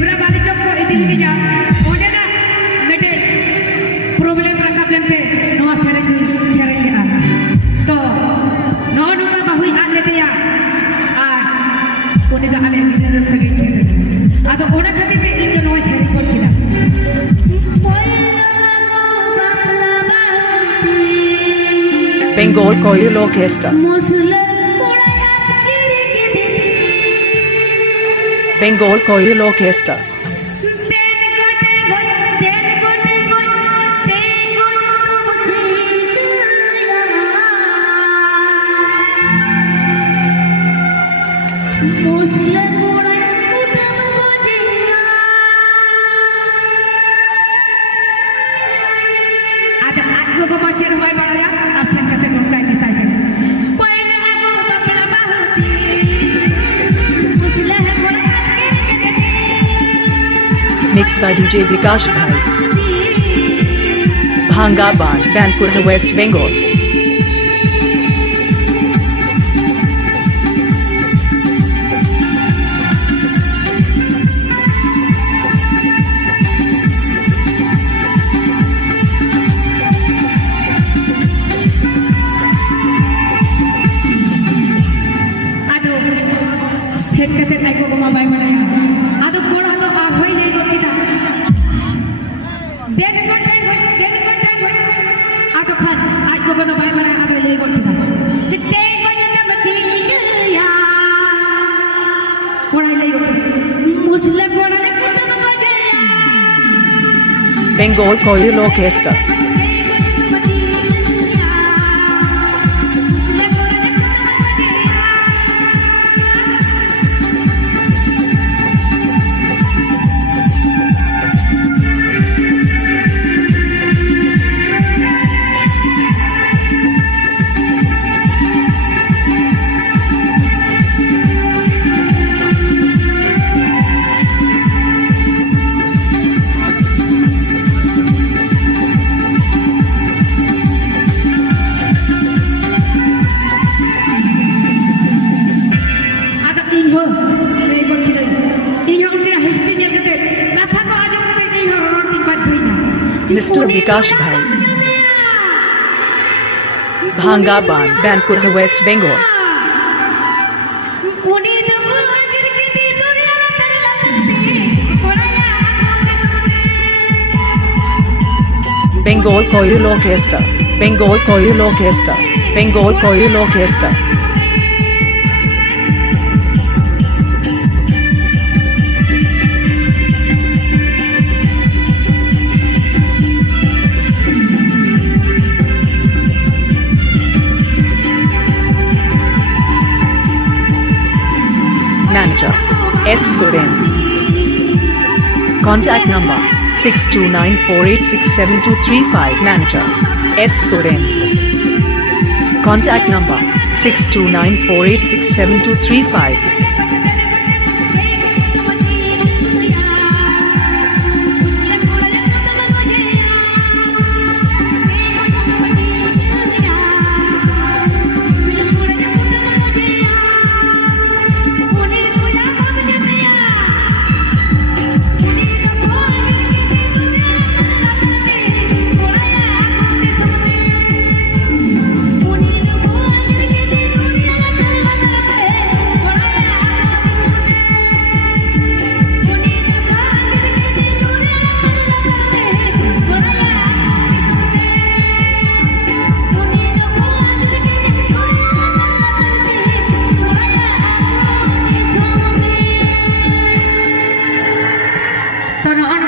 ᱰᱮᱵᱨᱟ ᱵᱟᱞᱤ ᱪᱚᱠ ᱠᱚ ᱤᱫᱤ ᱞᱤᱫᱤᱧᱟ ᱚᱸᱰᱮᱱᱟᱜ ᱢᱤᱫᱴᱮᱡ ᱯᱨᱚᱵᱞᱮᱢ ᱨᱟᱠᱟᱵ ᱞᱮᱱᱛᱮ ᱱᱚᱣᱟ ᱥᱮᱨᱮᱧ ᱫᱚᱧ ᱥᱮᱨᱮᱧ ᱞᱮᱜᱼᱟ ᱛᱚ ᱱᱚᱜᱼᱚ ᱱᱚᱝᱠᱟ ᱵᱟᱹᱦᱩᱭ ᱟᱫ ᱞᱮᱫᱮᱭᱟ ᱟᱨ ᱩᱱᱤ ᱫᱚ ᱟᱞᱮ ᱜᱤᱫᱽᱨᱟᱹ ᱛᱮᱜᱮᱧ ᱥᱮᱨᱮᱧ ᱟᱫᱚ ᱚᱱᱟ ᱠᱷᱟᱹᱛᱤᱨ ᱛᱮ ᱤᱧ ᱫᱚ ᱱᱚᱣᱟᱧ ᱥᱮᱨᱮᱧ ᱜᱚᱫ ᱠᱮᱫᱟ Bengal Choral Orchestra. Bengal Choral Orchestra. Mixed by DJ Vikash Bhai. Bhanga Band, Banpur, West Bengal. Set करते आई को गमा बाय बनाया आदो कोड़ा तो आ होई ले गो किदा देन को टाइम होई आदो खान आज को तो बाय बनाया आदो ले गो किदा टे को जता बची या कोड़ा ले गो मुसले कोड़ा ले कुटम को जाया Bengal Choral Orchestra. Mr. Vikash Bhai. Bhanga Band, Banpur, West Bengal. Bengal Choral Orchestra. Bengal Choral Orchestra. Bengal Choral Orchestra. Manager S. Soren. Contact number 6294867235. Manager S. Soren. Contact number 6294867235.